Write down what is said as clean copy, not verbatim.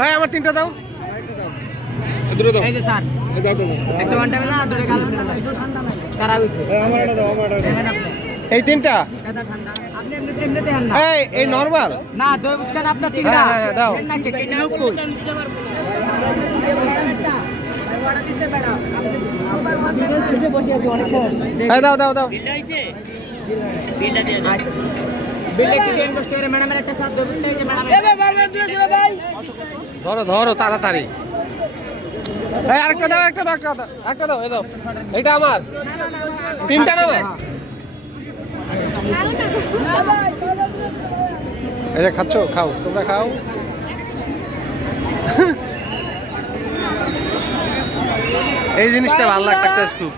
ভাই আমার 3টা দাও। এই 3টা এই নরমাল না দই বুঝকেন আপনার 3টা দাও। দাও দাও দাও ধরো ধরো তাড়াতাড়ি। আরেকটা দাও একটা দাও একটা দাও এই দাও। এটা আমার 3টা না ভাই? এই যে খাচ্ছো খাও তোমরা খাও। এই জিনিসটা ভালো লাগতেছে খুব।